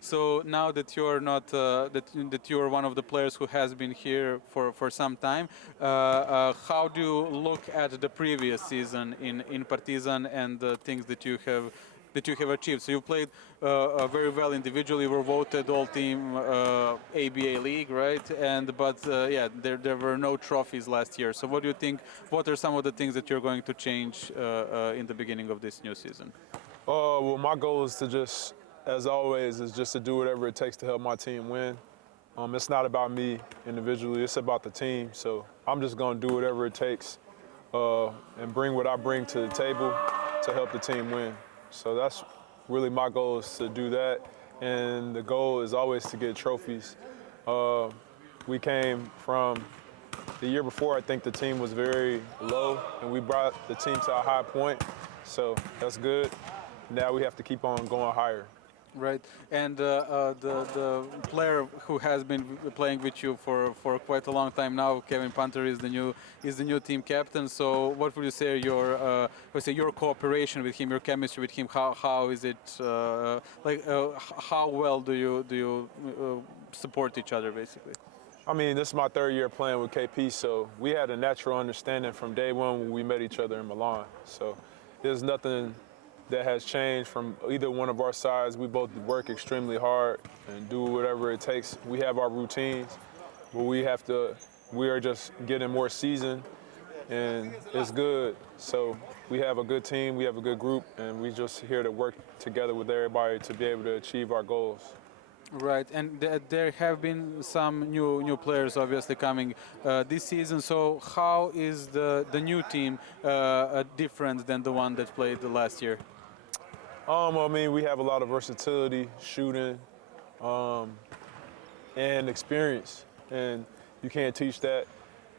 So now that you're not that you're one of the players who has been here for some time, how do you look at the previous season in Partizan and the things that you have achieved? So you played very well individually. You were voted all-team ABA league, right? But there were no trophies last year. So what do you think? What are some of the things that you're going to change in the beginning of this new season? Well, my goal is to just, as always, is just to do whatever it takes to help my team win. It's not about me individually, it's about the team. So I'm just going to do whatever it takes and bring what I bring to the table to help the team win. So that's really my goal, is to do that. And the goal is always to get trophies. We came from the year before, I think the team was very low, and we brought the team to a high point. So that's good. Now we have to keep on going higher. Right, and the player who has been playing with you for quite a long time now, Kevin Punter, is the new team captain. So, what would you say your cooperation with him, your chemistry with him? How is it how well do you support each other basically? I mean, this is my third year playing with KP, so we had a natural understanding from day one when we met each other in Milan. So there's nothing that has changed from either one of our sides. We both work extremely hard and do whatever it takes. We have our routines, but we are just getting more seasoned, and it's good. So we have a good team, we have a good group, and we're just here to work together with everybody to be able to achieve our goals. Right, and there have been some new players obviously coming this season. So how is the new team different than the one that played the last year? I mean, we have a lot of versatility, shooting, and experience, and you can't teach that.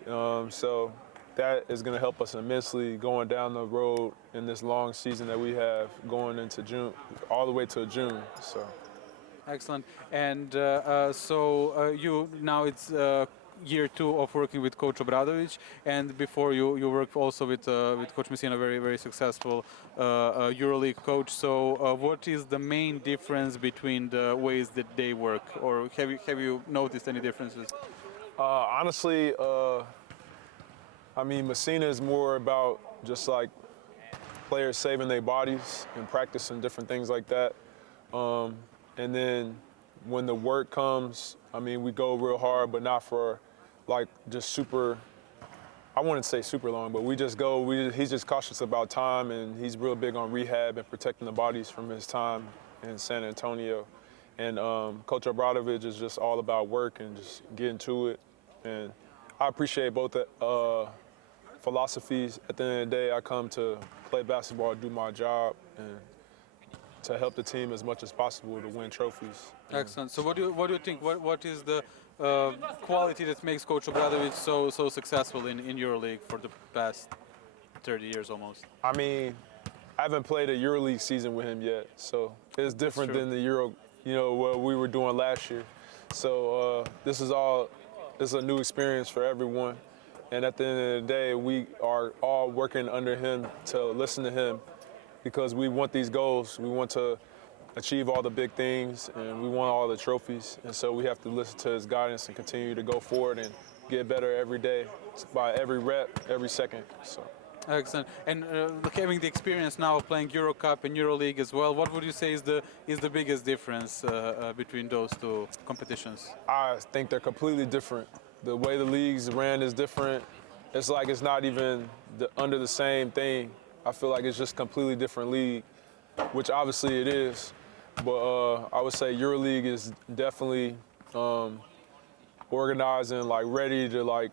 So that is going to help us immensely going down the road in this long season that we have going into June, all the way to June. So. Excellent. And you now it's year 2 of working with Coach Obradović, and before you worked also with Coach Mesina, very successful EuroLeague coach. So what is the main difference between the ways that they work, or have you noticed any differences? Honestly, I mean, Mesina is more about just like players saving their bodies and practicing different things like that. And then when the work comes, I mean, we go real hard, but not for like just super, I wouldn't say super long, but we just go, he's just cautious about time, and he's real big on rehab and protecting the bodies from his time in San Antonio. And Coach Obradović is just all about work and just getting to it. And I appreciate both philosophies. At the end of the day, I come to play basketball, do my job, and to help the team as much as possible to win trophies. Excellent. So what do you think? What is the quality that makes Coach Obradović so successful in EuroLeague for the past 30 years almost? I mean, I haven't played a EuroLeague season with him yet, so it's different than the Euro, what we were doing last year. So this is a new experience for everyone. And at the end of the day, we are all working under him to listen to him, because we want these goals. We want to achieve all the big things, and we want all the trophies. And so we have to listen to his guidance and continue to go forward and get better every day, by every rep, every second. So. Excellent. And having the experience now of playing Euro Cup and EuroLeague as well, what would you say is the biggest difference between those two competitions? I think they're completely different. The way the leagues ran is different. It's like it's not even under the same thing. I feel like it's just a completely different league, which obviously it is. But I would say EuroLeague is definitely organized and ready to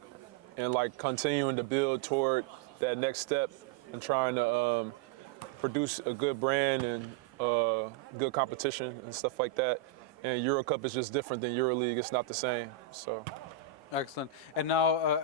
continuing to build toward that next step and trying to produce a good brand and good competition and stuff like that. And Euro Cup is just different than EuroLeague. It's not the same. So. Excellent. And now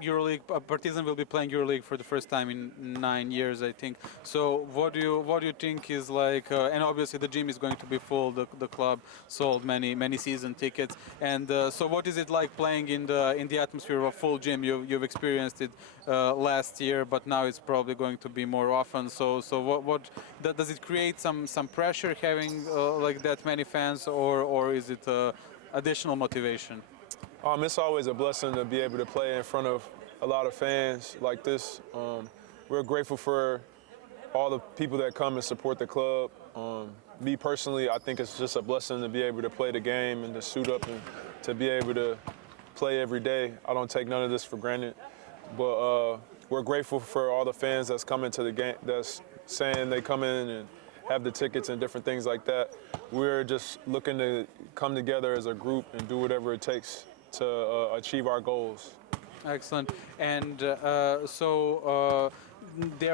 EuroLeague, Partizan will be playing EuroLeague for the first time in 9 years, I think. So what do you think is like? And obviously the gym is going to be full. The club sold many season tickets. And so what is it like playing in the atmosphere of a full gym? You've experienced it last year, but now it's probably going to be more often. So what does it create some pressure having like that many fans, or is it additional motivation? It's always a blessing to be able to play in front of a lot of fans like this. We're grateful for all the people that come and support the club. Me personally, I think it's just a blessing to be able to play the game and to suit up and to be able to play every day. I don't take none of this for granted. But we're grateful for all the fans that's coming to the game, that's saying they come in and have the tickets and different things like that. We're just looking to come together as a group and do whatever it takes to achieve our goals. Excellent. And there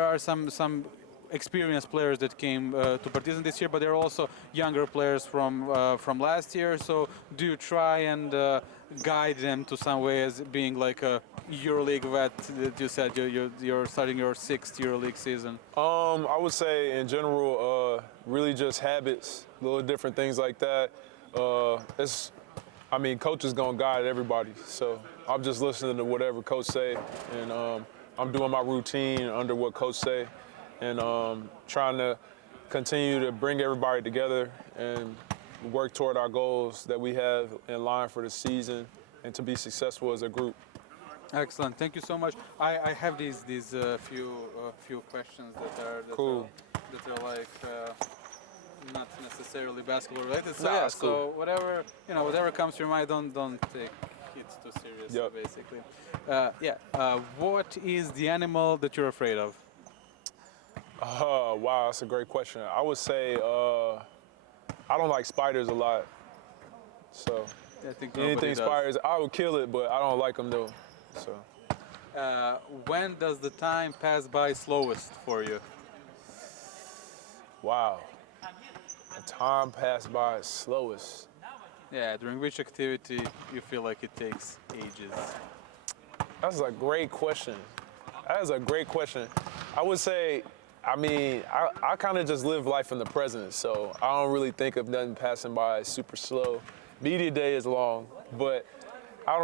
are some experienced players that came to Partizan this year, but there are also younger players from last year. So do you try and guide them to some way as being like a EuroLeague vet? That you said you're starting your 6th EuroLeague season. I would say in general, really just habits, little different things like that. Coach is gonna guide everybody, so I'm just listening to whatever coach say, and I'm doing my routine under what coach say, and trying to continue to bring everybody together and work toward our goals that we have in line for the season, and to be successful as a group. Excellent. Thank you so much. I have these few questions that are Cool. that are like. Not necessarily basketball related. So Nah, yeah, that's cool. so whatever comes to your mind, don't take it too seriously. Yep. Basically. What is the animal that you're afraid of? Wow, that's a great question. I would say I don't like spiders a lot, so I think nobody anything does. spiders, I would kill it, but I don't like them though. So When does the time pass by slowest for you? wow, the time passed by slowest. Yeah, during which activity you feel like it takes ages? That's a great question. That is a great question. I would say, I kind of just live life in the present, so I don't really think of nothing passing by super slow. Media day is long, but I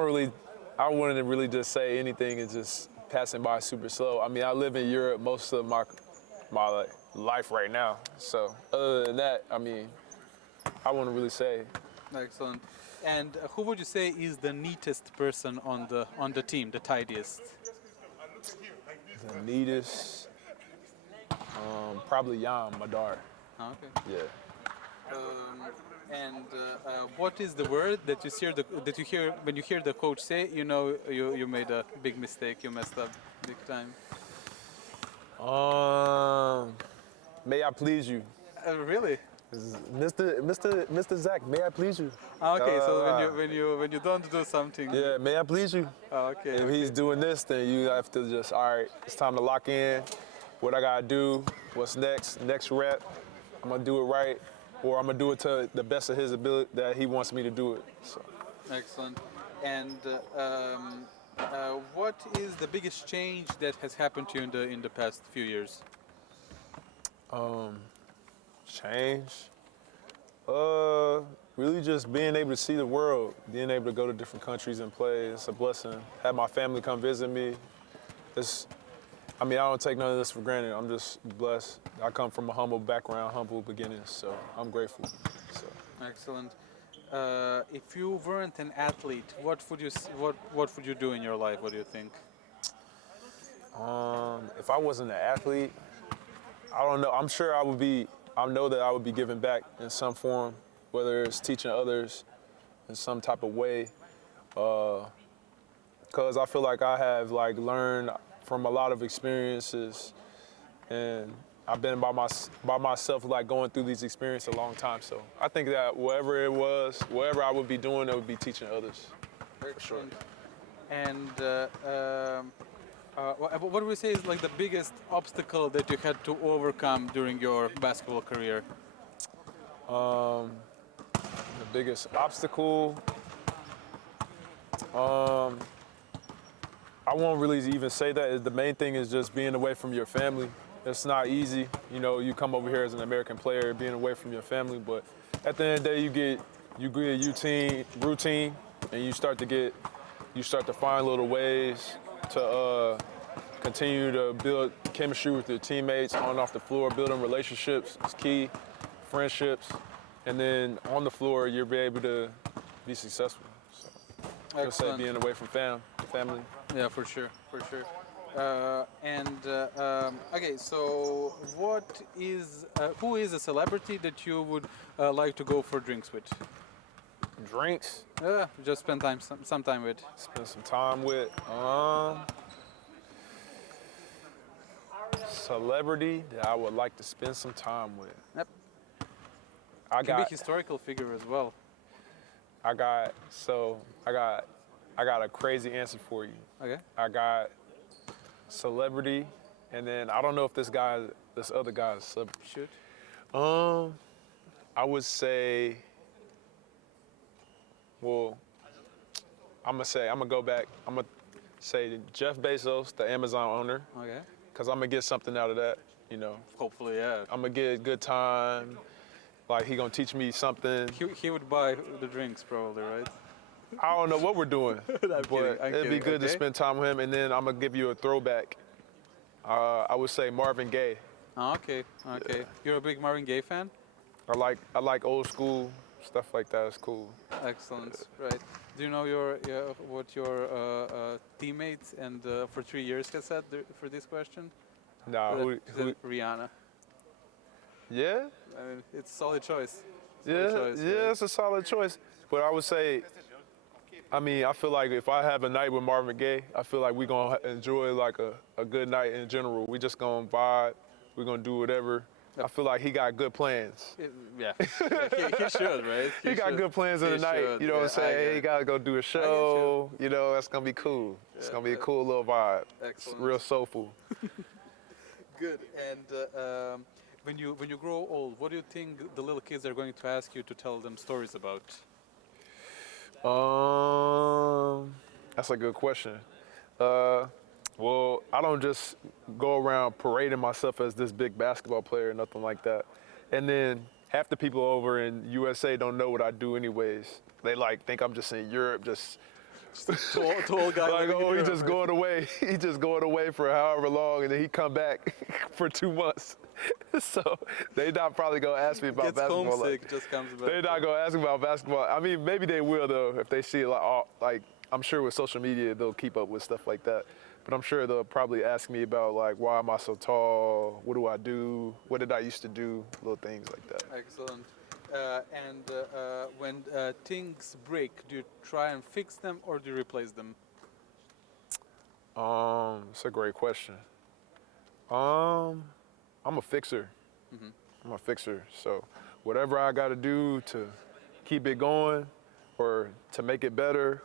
wouldn't really just say anything is just passing by super slow. I live in Europe most of my life right now, so other than that, I wouldn't really say. Excellent. And who would you say is the neatest person on the team, the tidiest? The neatest, probably Jan Madar. Oh, okay. Yeah. What is the word that you hear when you hear the coach say? You know, you made a big mistake. You messed up big time. May I please you? Really? Mr. Zach, may I please you? Okay, so when you don't do something. Yeah, may I please you? Oh, okay. If he's doing this, then you have to just, all right, it's time to lock in. What I gotta do, what's next rep, I'm gonna do it right, or I'm gonna do it to the best of his ability that he wants me to do it. So. Excellent. And what is the biggest change that has happened to you in the past few years? Change? Really just being able to see the world, being able to go to different countries and play, it's a blessing. Have my family come visit me. I don't take none of this for granted. I'm just blessed. I come from a humble background, humble beginnings, so I'm grateful. So. Excellent. If you weren't an athlete, what would you do in your life? What do you think? If I wasn't an athlete, I don't know. I'm sure I know that I would be giving back in some form, whether it's teaching others in some type of way. Because I feel like I have learned from a lot of experiences, and I've been by myself going through these experiences a long time. So I think that whatever I would be doing, I would be teaching others. For sure. And what would we say is the biggest obstacle that you had to overcome during your basketball career? The biggest obstacle, I won't really even say that. The main thing is just being away from your family. It's not easy. You know, you come over here as an American player, being away from your family, but at the end of the day, you get a routine, and you start to find little ways to continue to build chemistry with your teammates on and off the floor, building relationships is key, friendships, and then on the floor, you'll be able to be successful. So, I would say being away from family. Yeah, for sure. Okay, so who is a celebrity that you would like to go for drinks with? Drinks? Just spend some time with. Spend some time with. Celebrity that I would like to spend some time with. Yep. Can be historical figure as well. I got a crazy answer for you. Okay. I got celebrity, and then I don't know if this other guy is celebrity. Shoot. I would say, well, I'm gonna go back. I'm gonna say Jeff Bezos, the Amazon owner. Okay. Because I'm gonna get something out of that, you know. Hopefully, yeah. I'm gonna get a good time. Like, he gonna teach me something. He would buy the drinks probably, right? I don't know what we're doing, but it'd be good to spend time with him. And then I'm gonna give you a throwback. I would say Marvin Gaye. Oh, okay. Yeah. You're a big Marvin Gaye fan? I like old school stuff like that. It's cool. Excellent. Right. Do you know what your teammates and for 3 years has said for this question? Nah, who? Rihanna. Yeah. I mean, it's a solid choice. It's a solid choice. But I would say, I feel like if I have a night with Marvin Gaye, I feel like we're gonna enjoy like a good night in general. We just gonna vibe. We're gonna do whatever. I feel like he got good plans. Yeah, he should, right? He got good plans in the night. You know what I'm saying? Hey, he gotta go do a show. You know, that's gonna be cool. It's gonna be a cool little vibe. Excellent. It's real soulful. Good. And when you grow old, what do you think the little kids are going to ask you to tell them stories about? That's a good question. Well, I don't just go around parading myself as this big basketball player or nothing like that. And then half the people over in USA don't know what I do anyways. They think I'm just in Europe, just tall guy. Like, oh, he just going away. He just going away for however long, and then he come back for 2 months. So they not probably gonna ask me about basketball. Homesick, just comes back. They're not gonna ask me about basketball. I mean, maybe they will though if they see it like I'm sure with social media they'll keep up with stuff like that. But I'm sure they'll probably ask me about like why am I so tall? What do I do? What did I used to do? Little things like that. Excellent. And when things break, do you try and fix them or do you replace them? It's a great question. I'm a fixer. Mm-hmm. I'm a fixer. So whatever I got to do to keep it going or to make it better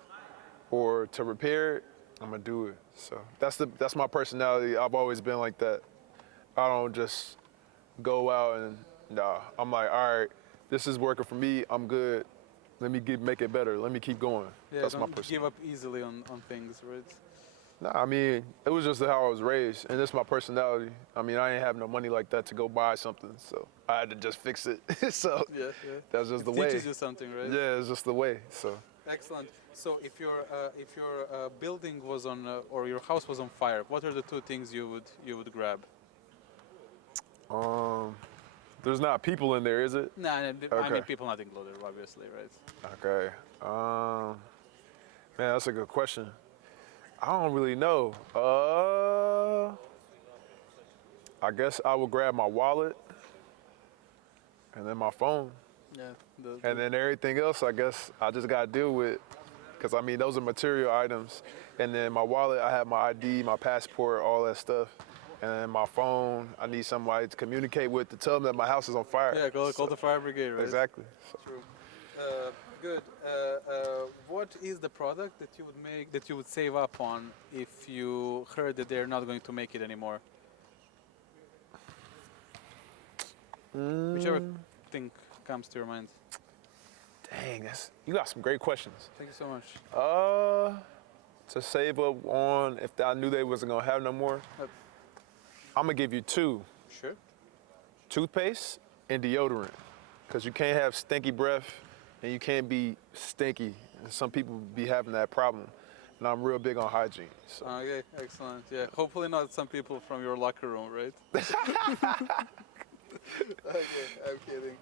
or to repair it, I'm going to do it. So that's my personality. I've always been like that. I don't just go out and, I'm like, all right, this is working for me. I'm good. Let me make it better. Let me keep going. Yeah, that's my don't personality. give up easily on things, right? Nah, I mean, it was just how I was raised, and it's my personality. I mean, I ain't have no money like that to go buy something, so I had to just fix it. So yeah. that's just the it way. Teaches you something, right? Yeah, it's just the way. So. Excellent. So if your building was on or your house was on fire, what are the 2 things you would grab? There's not people in there, is it? No, Okay. I mean people not included, obviously, right? Okay. Man, that's a good question. I don't really know. I guess I would grab my wallet and then my phone. Yeah. And then everything else, I guess I just got to deal with. Because, I mean, those are material items. And then my wallet, I have my ID, my passport, all that stuff. And then my phone, I need somebody to communicate with to tell them that my house is on fire. Yeah, call the fire brigade, right? Exactly. So. True. Good. What is the product that you would make, that you would save up on if you heard that they're not going to make it anymore? Whichever thing comes to your mind. Dang, you got some great questions. Thank you so much. To save up on if I knew they wasn't gonna have no more, I'm gonna give you two. Sure. Toothpaste and deodorant. Because you can't have stinky breath and you can't be stinky. And some people be having that problem. And I'm real big on hygiene. So. Okay, excellent. Yeah, hopefully not some people from your locker room, right? Okay, I'm kidding.